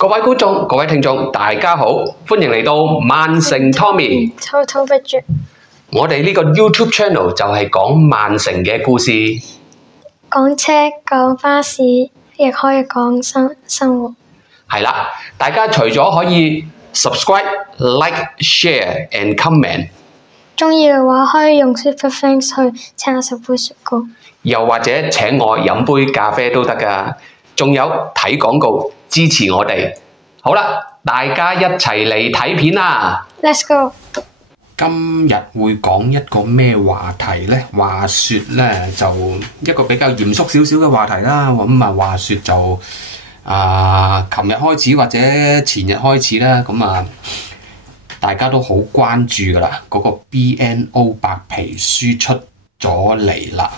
各位觀眾、各位聽眾，大家好，歡迎嚟到曼城 Tommy。滔滔不絕。我哋呢個 YouTube channel 就係講曼城嘅故事，講車、講巴士，亦可以講生活。係啦，大家除咗可以 subscribe、like、share and comment，鍾意嘅話可以用 Super Thanks 去請我食杯雪糕，又或者請我飲杯咖啡都得㗎。仲有睇廣告支持我哋。好啦，大家一齊嚟睇片啦 Let's go。今日會講一個咩話題呢？話說呢，就一個比較嚴肅少少嘅話題啦。咁啊，話說就琴日開始或者前日開始啦，咁啊，大家都好關注噶啦，嗰個 BNO 白皮書出咗嚟啦，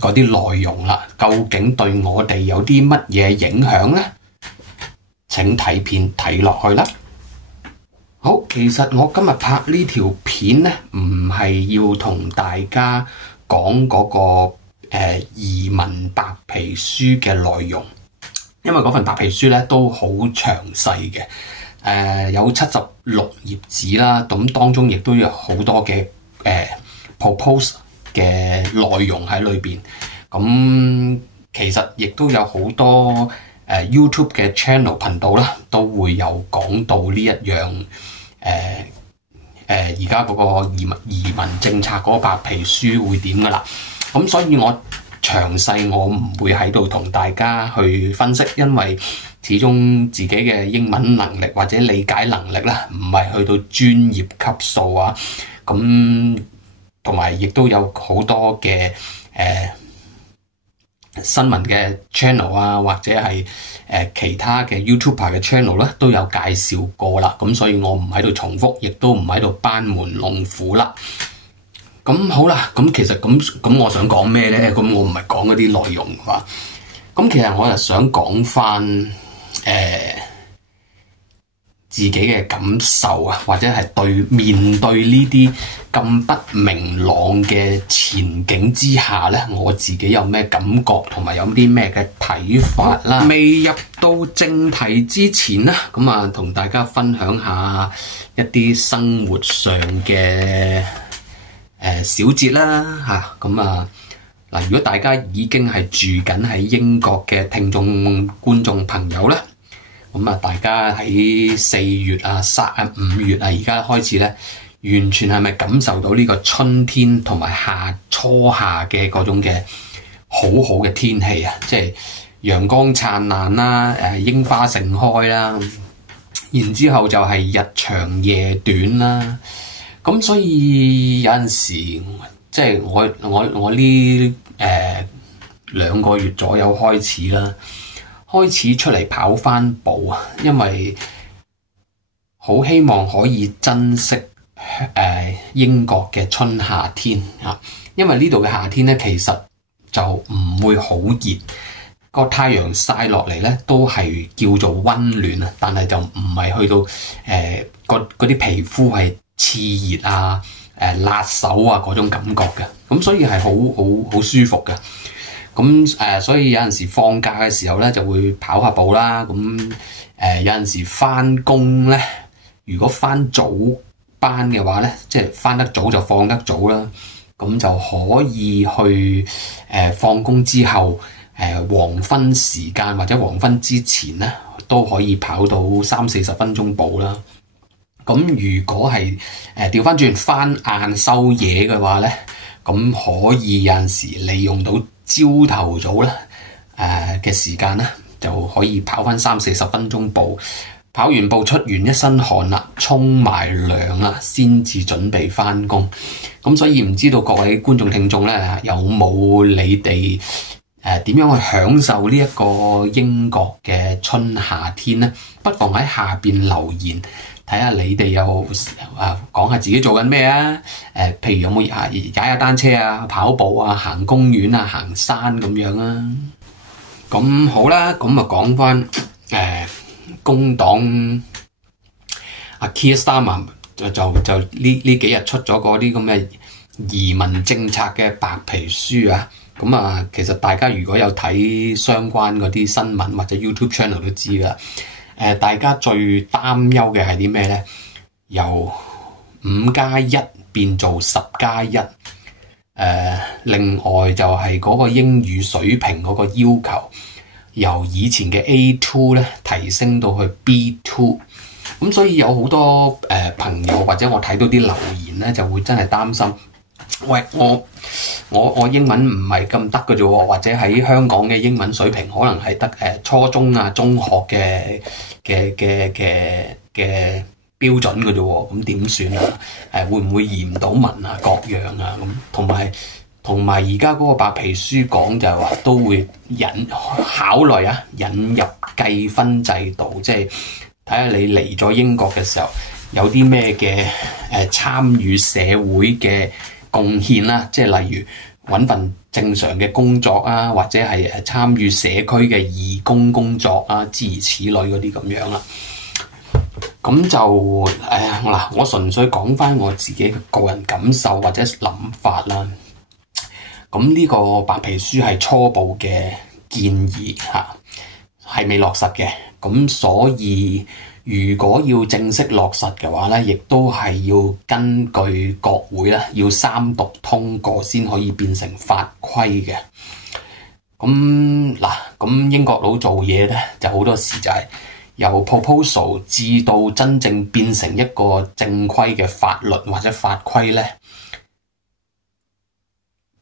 嗰啲內容啦，究竟對我哋有啲乜嘢影響呢？請睇片睇落去啦。好，其實我今日拍呢條片呢，唔係要同大家講嗰個移民白皮書嘅內容，因為嗰份白皮書呢都好詳細嘅，有76頁紙啦，咁當中亦都有好多嘅propose 嘅內容喺裏邊。咁其實亦都有好多YouTube 嘅 channel 頻道啦，都會有講到呢一樣而家嗰個移民政策嗰個白皮書會點噶啦。咁所以我詳細我唔會喺度同大家去分析，因為始終自己嘅英文能力或者理解能力啦，唔係去到專業級數啊。咁同埋亦都有好多嘅新聞嘅 channel 啊，或者係其他嘅 YouTuber 嘅 channel 咧，都有介紹過啦。咁所以我唔喺度重複，亦都唔喺度班門弄斧啦。咁好啦，咁其實咁我想講咩咧？咁我唔係講嗰啲內容㗎。咁其實我係想講翻自己嘅感受啊，或者係面對呢啲咁不明朗嘅前景之下咧，我自己有咩感覺同埋有啲咩嘅睇法啦。未入到正題之前啦，咁啊同大家分享下一啲生活上嘅小節啦嚇。咁啊嗱，如果大家已經係住緊喺英國嘅聽眾觀眾朋友咧，咁啊，大家喺4月啊、5月啊，而家開始咧，完全係咪感受到呢個春天同埋初夏嘅嗰種嘅好好嘅天氣啊？即係陽光燦爛啦，櫻花盛開啦，然之後就係日長夜短啦。咁所以有陣時，即係我呢2個月左右開始啦。開始出嚟跑翻步啊，因為好希望可以珍惜英國嘅春夏天啊，因為呢度嘅夏天咧，其實就唔會好熱，個太陽曬落嚟咧都係叫做溫暖啊，但係就唔係去到嗰啲皮膚係熾熱啊、辣手啊嗰種感覺嘅，咁所以係好舒服嘅。咁所以有陣時放假嘅時候咧，就會跑下步啦。咁有陣時翻工咧，如果翻早班嘅話咧，即係翻得早就放得早啦。咁就可以去放工之後黃昏時間或者黃昏之前咧，都可以跑到30-40分鐘步啦。咁如果係調翻轉翻晏收夜嘅話咧，咁可以有陣時利用到朝頭早啦嘅時間啦，就可以跑翻30-40分鐘步，跑完步出完一身汗啦，沖埋涼啦，先至準備翻工。咁所以唔知道各位觀眾聽眾咧，有冇你哋點樣去享受呢一個英國嘅春夏天咧？不妨喺下邊留言，睇下你哋有講下自己做緊咩啊？譬如有冇踩下單車啊、跑步啊、行公園啊、行山咁樣啊？咁好啦，咁啊講翻工黨阿 Keir Starmer 就呢幾日出咗嗰啲咁嘅移民政策嘅白皮書啊。咁啊，其實大家如果有睇相關嗰啲新聞或者 YouTube channel 都知㗎。大家最擔憂嘅係啲咩呢？由5+1變做10+1。另外就係嗰個英語水平嗰個要求，由以前嘅 A2 咧提升到去 B2。咁所以有好多朋友或者我睇到啲留言咧，就會真係擔心，喂，我英文唔係咁得嘅啫喎，或者喺香港嘅英文水平可能係得初中啊、中學嘅標準嘅啫喎，咁點算啊？會唔會移唔到文啊？各樣啊咁，同埋而家嗰個白皮書講就係話都會考慮引入計分制度，即係睇下你嚟咗英國嘅時候有啲咩嘅參與社會嘅貢獻啦，即係例如揾份正常嘅工作啊，或者係參與社區嘅義工工作啊，諸如此類嗰啲咁樣啦。咁就我純粹講翻我自己嘅個人感受或者諗法啦。咁呢個白皮書係初步嘅建議嚇，係未落實嘅。咁所以如果要正式落實嘅話咧，亦都係要根據國會咧要3讀通過先可以變成法規嘅。咁英國佬做嘢咧就好多時就係由 proposal 至到真正變成一個正規嘅法律或者法規咧，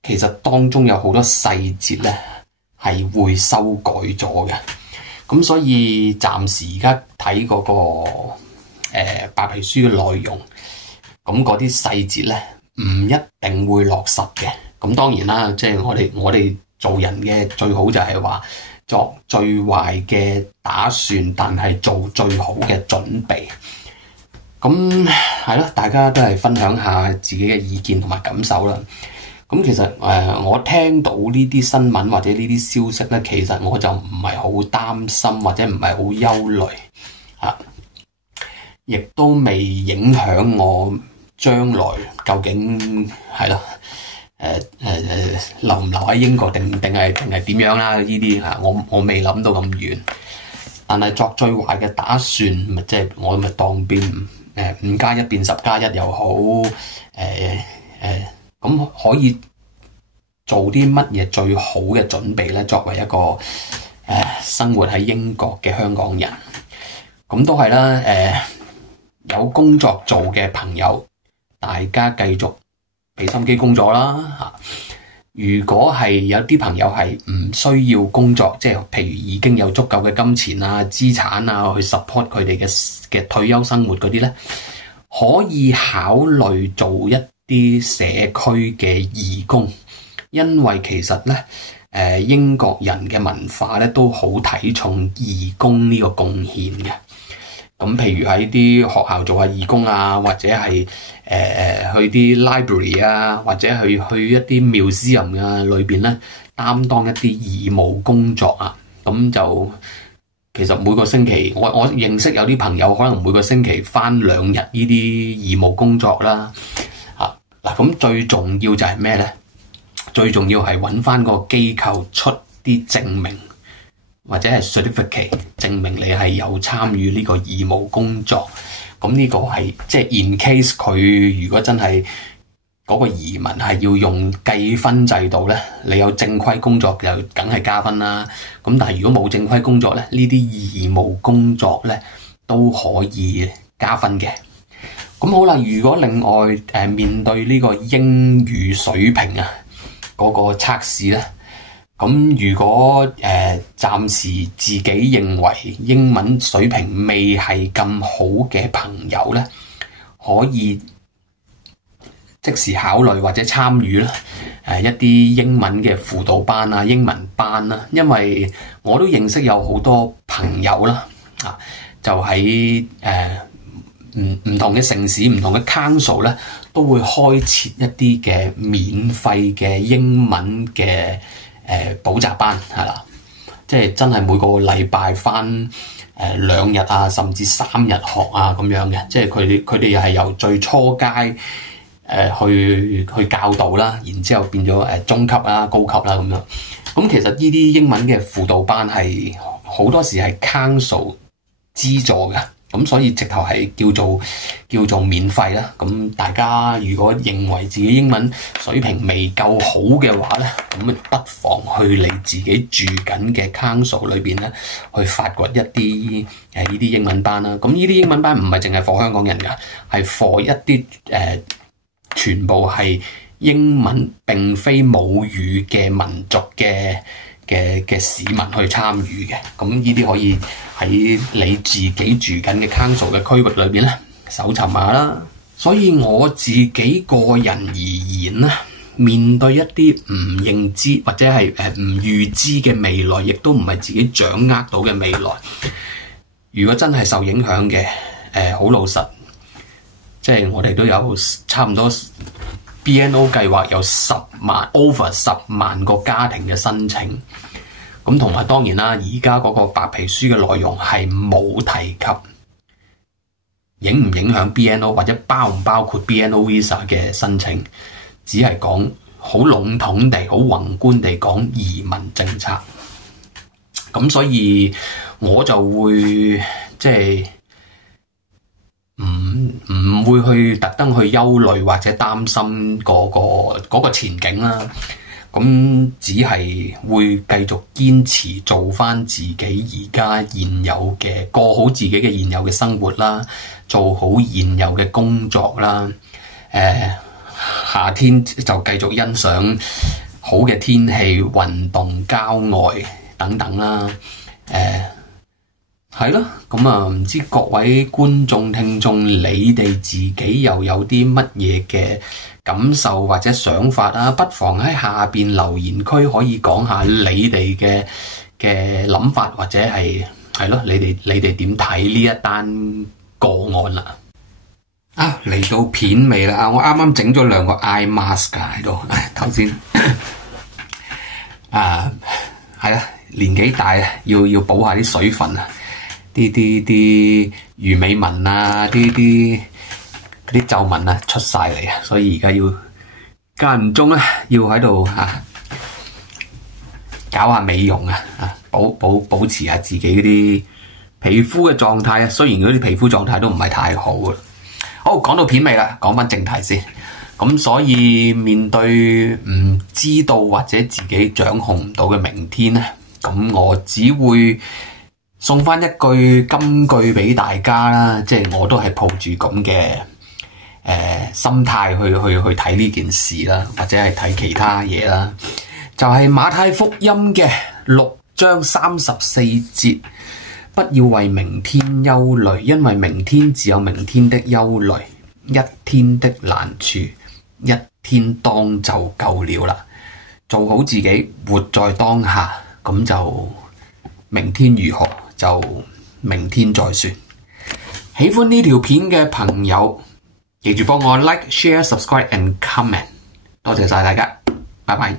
其實當中有好多細節咧係會修改咗嘅。咁所以暫時而家睇嗰個白皮書嘅內容，咁嗰啲細節咧唔一定會落實嘅。咁當然啦，即係我哋做人嘅最好就係話作最壞嘅打算，但係做最好嘅準備。咁係咯，大家都係分享下自己嘅意見同埋感受啦。咁其實我聽到呢啲新聞或者呢啲消息咧，其實我就唔係好擔心或者唔係好憂慮嚇，亦都未影響我將來究竟係咯留唔留喺英國定係點樣啦？呢啲嚇我未諗到咁遠，但係作最壞嘅打算，咪即係我咪當變5+1變10+1又好咁可以做啲乜嘢最好嘅準備咧？作為一個生活喺英國嘅香港人，咁都係啦。有工作做嘅朋友，大家繼續俾心機工作啦嚇。如果係有啲朋友係唔需要工作，即係譬如已經有足夠嘅金錢啊、資產啊去 support 佢哋嘅退休生活嗰啲咧，可以考慮做一啲社區嘅義工，因為其實咧英國人嘅文化咧都好睇重義工呢個貢獻嘅。咁譬如喺啲學校做下義工啊，或者係去啲 library 啊，或者去一啲 museum 啊裏邊咧擔當一啲義務工作啊。咁就其實每個星期我認識有啲朋友可能每個星期返2日呢啲義務工作啦。嗱，咁最重要就係咩咧？最重要係揾翻個機構出啲證明或者係 certificate 證明你係有參與呢個義務工作。咁呢個係即係 in case 佢如果真係嗰個移民係要用計分制度咧，你有正規工作就梗係加分啦。咁但係如果冇正規工作咧，呢啲義務工作咧都可以加分嘅。咁好啦，如果另外面對呢個英語水平啊嗰個測試咧，咁如果暫時自己認為英文水平未係咁好嘅朋友咧，可以即時考慮或者參與啦一啲英文嘅輔導班啊、英文班啦，因為我都認識有好多朋友啦就喺唔同嘅城市、唔同嘅 council 咧，都會開設一啲嘅免費嘅英文嘅補習班，係啦，即係真係每個禮拜返2日啊，甚至3日學啊咁樣嘅，即係佢哋係由最初階去教導啦，然之後變咗中級啦、高級啦咁樣。咁其實呢啲英文嘅輔導班係好多時係 council 資助嘅。咁所以直頭係叫做免費啦。咁大家如果認為自己英文水平未夠好嘅話咧，咁不妨去你自己住緊嘅 council 裏邊咧，去發掘一啲呢啲英文班啦。咁呢啲英文班唔係淨係 for 香港人㗎，係 for 一啲全部係英文並非母語嘅民族嘅市民去參與嘅。咁呢啲可以喺你自己住緊嘅 council 嘅區域裏邊咧搜尋下啦。所以我自己個人而言咧，面對一啲唔認知或者係唔預知嘅未來，亦都唔係自己掌握到嘅未來，如果真係受影響嘅，好老實，即係我哋都有差唔多 BNO 計劃有over 10萬個家庭嘅申請。咁同埋當然啦，而家嗰個白皮書嘅內容係冇提及影唔影響 BNO 或者包唔包括 BNO Visa 嘅申請，只係講好籠統地、好宏觀地講移民政策。咁所以我就會即係唔會去特登去憂慮或者擔心嗰個前景啦。咁只係會繼續堅持做翻自己而家現有嘅，過好自己嘅現有嘅生活啦，做好現有嘅工作啦。夏天就繼續欣賞好嘅天氣、運動、郊外等等啦。係咯，咁啊唔知各位觀眾聽眾，你哋自己又有啲乜嘢嘅感受或者想法啊？不妨喺下邊留言區可以講下你哋嘅諗法，或者係咯，你哋點睇呢一單個案啦？啊，嚟到片尾啦！我啱啱整咗2個 eye mask 喺度，頭先係啦，年紀大啊，要補下啲水分啊，啲魚尾紋啊，啲皺紋啊出晒嚟啊，所以而家要間唔中咧要喺度搞下美容啊，保持下自己嗰啲皮膚嘅狀態啊。雖然嗰啲皮膚狀態都唔係太好啊。好，講到片尾啦，講翻正題先。咁所以面對唔知道或者自己掌控唔到嘅明天咧，咁我只會送翻一句金句俾大家啦，即係我都係抱住咁嘅心態去睇呢件事啦，或者係睇其他嘢啦。就係馬太福音嘅6章34節，不要為明天憂慮，因為明天自有明天的憂慮，一天的難處一天當就夠了啦。做好自己，活在當下，咁就明天如何就明天再算。喜歡呢條片嘅朋友，記住幫我 like、share、subscribe and comment。多謝晒大家，拜拜。